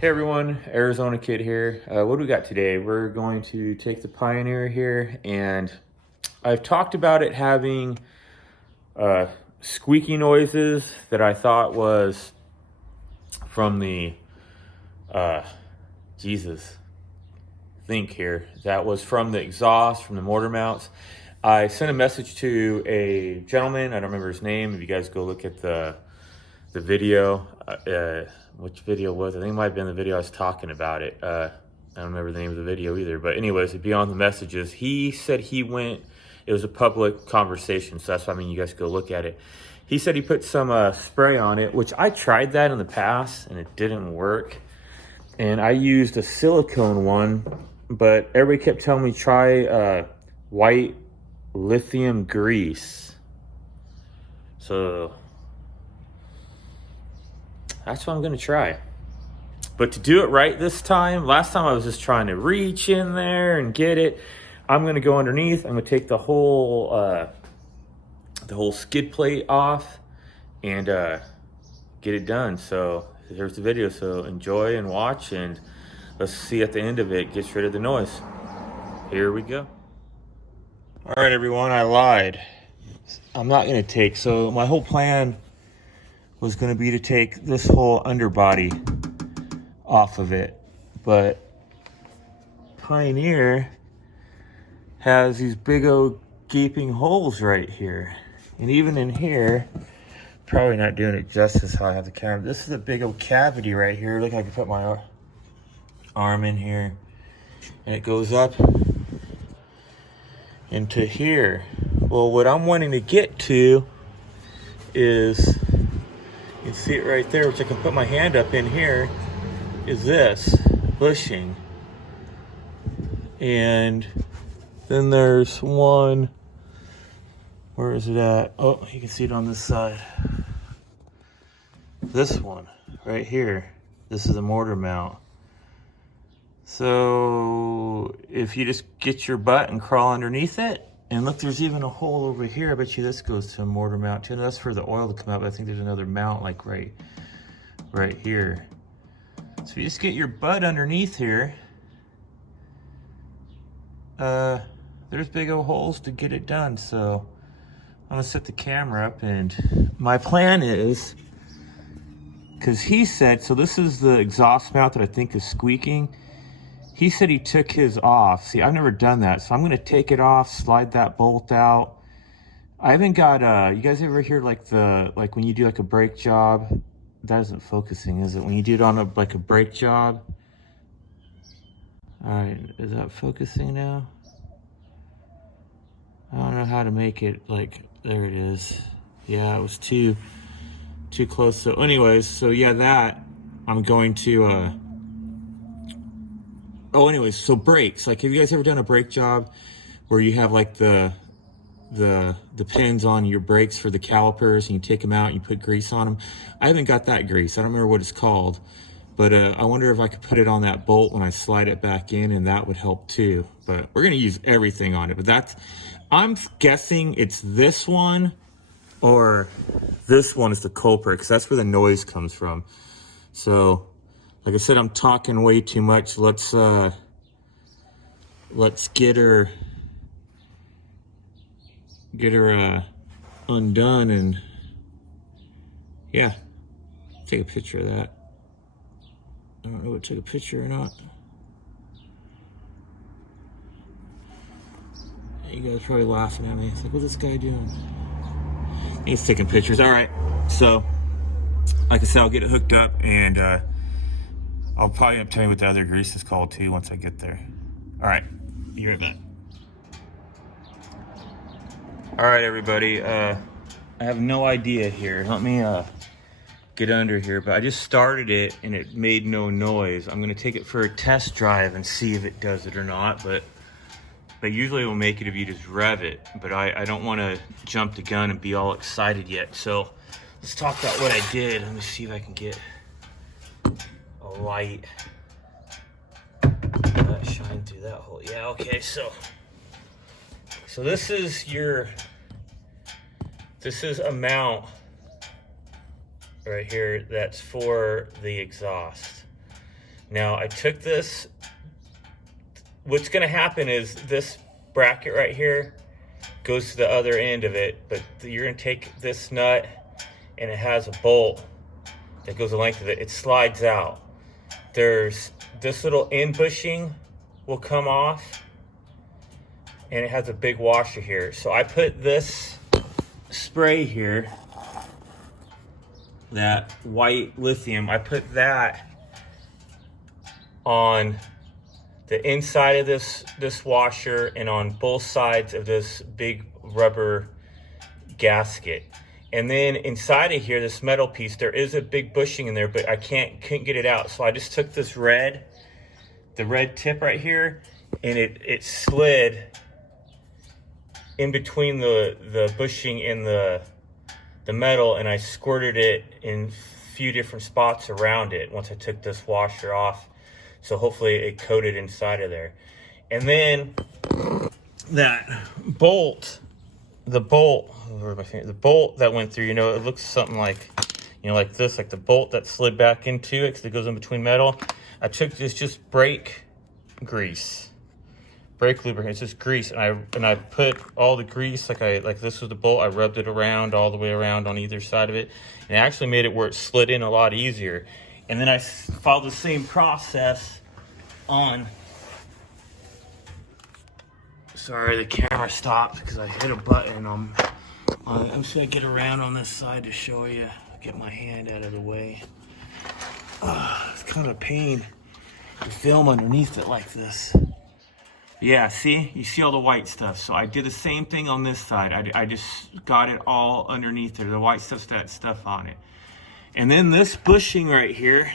Hey everyone, Arizona Kid here. What do we got today? We're going to take the Pioneer here, and I've talked about it having uh, squeaky noises that I thought was from the uh, Jesus. Think here that was from the exhaust from the mortar mounts. I sent a message to a gentleman. I don't remember his name. If you guys go look at the video, which video was it? I think it might have been the video I was talking about it. I don't remember the name of the video either. But anyways, it'd be on the messages. He said he went. It was a public conversation, so that's why you guys go look at it. He said he put some spray on it, which I tried that in the past and it didn't work. And I used a silicone one, but everybody kept telling me try white lithium grease. So that's what I'm gonna try. But to do it right this time, last time I was just trying to reach in there and get it. I'm gonna go underneath. I'm gonna take the whole skid plate off and get it done. So here's the video. So enjoy and watch, and let's see at the end of it, gets rid of the noise. Here we go. All right, everyone, I lied. I'm not gonna take, so my whole plan was gonna be to take this whole underbody off of it. But Pioneer has these big old gaping holes right here. And even in here, probably not doing it justice how I have the camera. This is a big old cavity right here. Look, I can put my arm in here and it goes up into here. Well, what I'm wanting to get to is, you can see it right there, which I can put my hand up in here, is this bushing. And then there's one, where is it at? Oh, you can see it on this side. This one right here. This is a mortar mount. So if you just get your butt and crawl underneath it, and look, there's even a hole over here. I bet you this goes to a mortar mount too. And that's for the oil to come out, but I think there's another mount like right here. So you just get your butt underneath here. There's big old holes to get it done. So I'm gonna set the camera up, and my plan is, because he said, so this is the exhaust mount that I think is squeaking. He said he took his off. See, I've never done that. So I'm gonna take it off, slide that bolt out. I haven't got, you guys ever hear like when you do like a brake job? That isn't focusing, is it? When you do it on like a brake job. All right, is that focusing now? I don't know how to make it like, there it is. Yeah, it was too close. So anyways, so yeah, that I'm going to, oh, anyways, so brakes. Like, have you guys ever done a brake job where you have like the pins on your brakes for the calipers, and you take them out and you put grease on them? I haven't got that grease. I don't remember what it's called, but I wonder if I could put it on that bolt when I slide it back in, and that would help too. But we're gonna use everything on it. But I'm guessing it's this one or this one is the culprit, because that's where the noise comes from. So like I said, I'm talking way too much. Let's get her undone, and yeah, take a picture of that. I don't know if I took a picture or not. You guys are probably laughing at me. It's like, what's this guy doing? He's taking pictures. All right, so like I said, I'll get it hooked up, and I'll probably tell you what the other grease is called too once I get there. All right, be right back. All right, everybody. I have no idea here. Let me get under here, but I just started it and it made no noise. I'm gonna take it for a test drive and see if it does it or not, but usually it will make it if you just rev it. But I don't want to jump the gun and be all excited yet. So let's talk about what I did. Let me see if I can get a light that shine through that hole. Yeah, okay, so this is a mount right here that's for the exhaust. Now I took this, what's gonna happen is this bracket right here goes to the other end of it, but you're gonna take this nut and it has a bolt that goes the length of it. It slides out. There's this little end bushing will come off, and it has a big washer here. So I put this spray here, that white lithium, I put that on the inside of this washer and on both sides of this big rubber gasket. And then inside of here, this metal piece, there is a big bushing in there, but I couldn't get it out. So I just took this the red tip right here, and it slid in between the bushing and the metal, and I squirted it in a few different spots around it once I took this washer off. So hopefully it coated inside of there. And then that bolt, the bolt that went through, you know, it looks something like, you know, like this, like the bolt that slid back into it because it goes in between metal. I took this just brake grease, brake lubricant, it's just grease, and I put all the grease, like this was the bolt, I rubbed it around all the way around on either side of it, and it actually made it where it slid in a lot easier. And then I followed the same process on, sorry, the camera stopped because I hit a button. I'm just gonna get around on this side to show you, get my hand out of the way. It's kind of a pain to film underneath it like this. Yeah, see, you see all the white stuff. So I did the same thing on this side. I just got it all underneath there. The white stuff's that stuff on it. And then this bushing right here,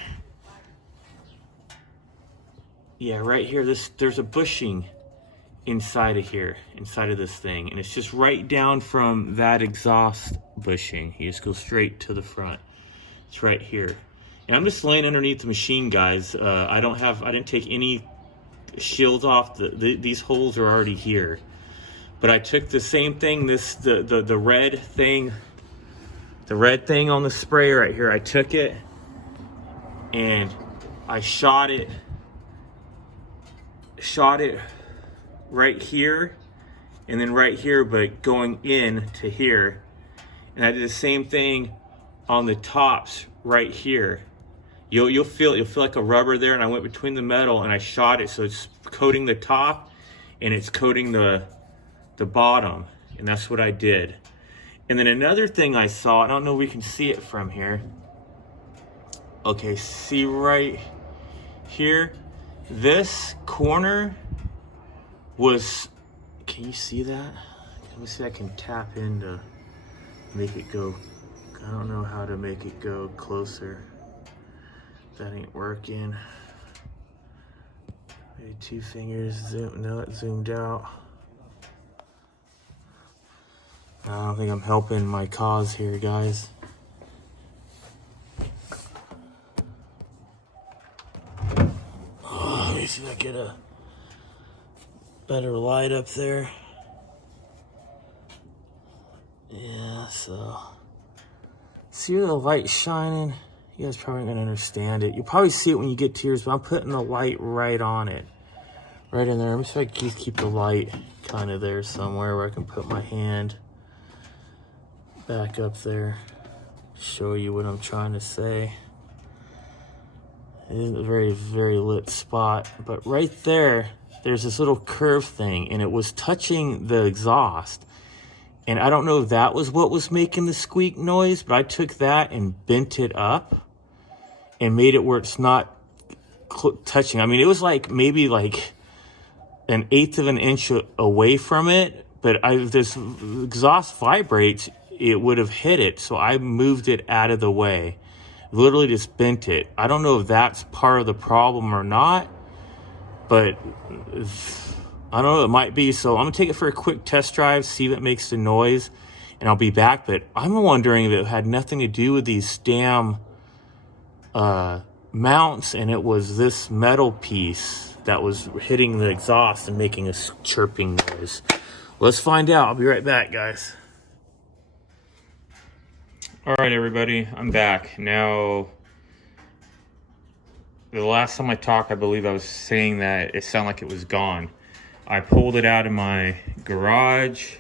yeah, right here, there's a bushing inside of here, inside of this thing, and it's just right down from that exhaust bushing. You just go straight to the front. It's right here. And I'm just laying underneath the machine, guys. I didn't take any shields off. These holes are already here. But I took the same thing, the red thing, the red thing on the spray right here. I took it and I shot it right here and then right here, but going in to here. And I did the same thing on the tops right here. You'll feel like a rubber there, and I went between the metal and I shot it so it's coating the top and it's coating the bottom, and that's what I did. And then another thing I saw, I don't know if we can see it from here. Okay, see right here, this corner was, can you see that? Let me see if I can tap in to make it go. I don't know how to make it go closer. That ain't working. Maybe 2 fingers, zoom, no, it zoomed out. I don't think I'm helping my cause here, guys. Oh, let me see if I get a better light up there. Yeah, so see the light shining? You guys probably aren't gonna understand it. You'll probably see it when you get to yours, but I'm putting the light right on it. Right in there. I'm just trying to keep the light kind of there somewhere where I can put my hand back up there. Show you what I'm trying to say. It isn't a very, very lit spot, but right there, there's this little curve thing, and it was touching the exhaust. And I don't know if that was what was making the squeak noise, but I took that and bent it up and made it where it's not touching. I mean, it was like maybe like 1/8 of an inch away from it, but this exhaust vibrates, it would have hit it. So I moved it out of the way, literally just bent it. I don't know if that's part of the problem or not, but I don't know, it might be. So I'm gonna take it for a quick test drive, see if it makes the noise, and I'll be back. But I'm wondering if it had nothing to do with these damn mounts, and it was this metal piece that was hitting the exhaust and making a chirping noise. Let's find out. I'll be right back, guys. All right, everybody, I'm back. Now, the last time I talked, I believe I was saying that it sounded like it was gone. I pulled it out of my garage,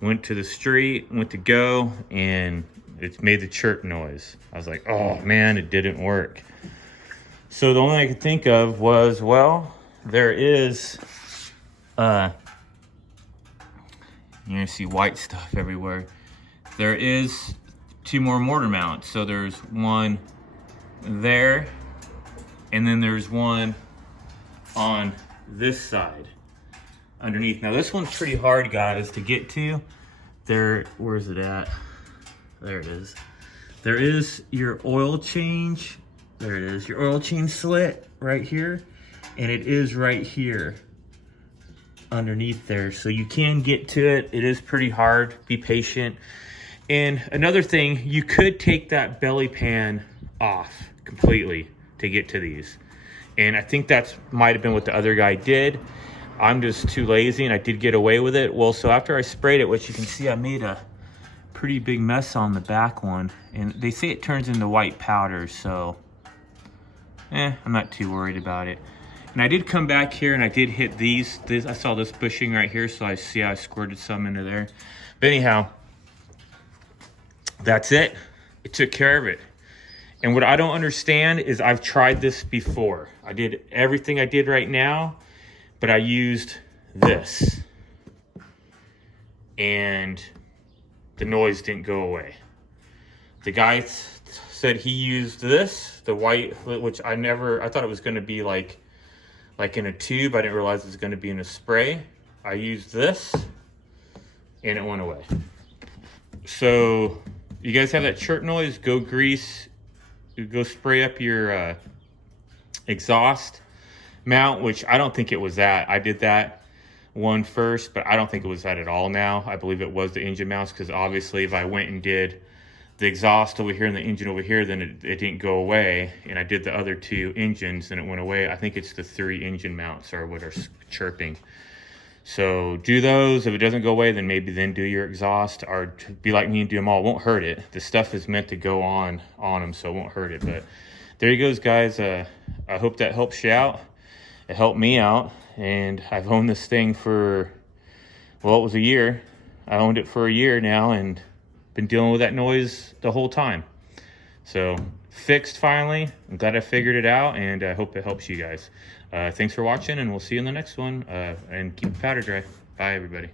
went to the street, went to go, and it made the chirp noise. I was like, oh man, it didn't work. So the only thing I could think of was, well, there is, you're gonna see white stuff everywhere. There is 2 more mortar mounts. So there's one there, and then there's one on this side underneath. Now this one's pretty hard, guys, to get to. Where's it at? There it is. There is your oil change. There it is, your oil change slit right here. And it is right here underneath there. So you can get to it. It is pretty hard, be patient. And another thing, you could take that belly pan off completely to get to these. And I think that's might have been what the other guy did. I'm just too lazy, and I did get away with it. Well, so after I sprayed it, which you can see I made a pretty big mess on the back one. And they say it turns into white powder, so I'm not too worried about it. And I did come back here and I did hit these. I saw this bushing right here, so I see I squirted some into there. But anyhow, that's it. It took care of it. And what I don't understand is I've tried this before. I did everything I did right now, but I used this. And the noise didn't go away. The guy said he used this, the white, which I thought it was gonna be like in a tube. I didn't realize it was gonna be in a spray. I used this and it went away. So you guys have that chirp noise, go spray up your exhaust mount, which I don't think it was that. I did that one first, but I don't think it was that at all now. I believe it was the engine mounts, because obviously if I went and did the exhaust over here and the engine over here, then it didn't go away. And I did the other 2 engines and it went away. I think it's the 3 engine mounts are what are chirping. So do those. If it doesn't go away, then maybe do your exhaust, or be like me and do them all. It won't hurt it. The stuff is meant to go on them, so it won't hurt it. But there you goes, guys. I hope that helps you out. It helped me out, and I've owned this thing for, well, it was a year. I owned it for a year now and been dealing with that noise the whole time. So fixed finally. I'm glad I figured it out, and I hope it helps you guys. Thanks for watching, and we'll see you in the next one. And keep the powder dry. Bye, everybody.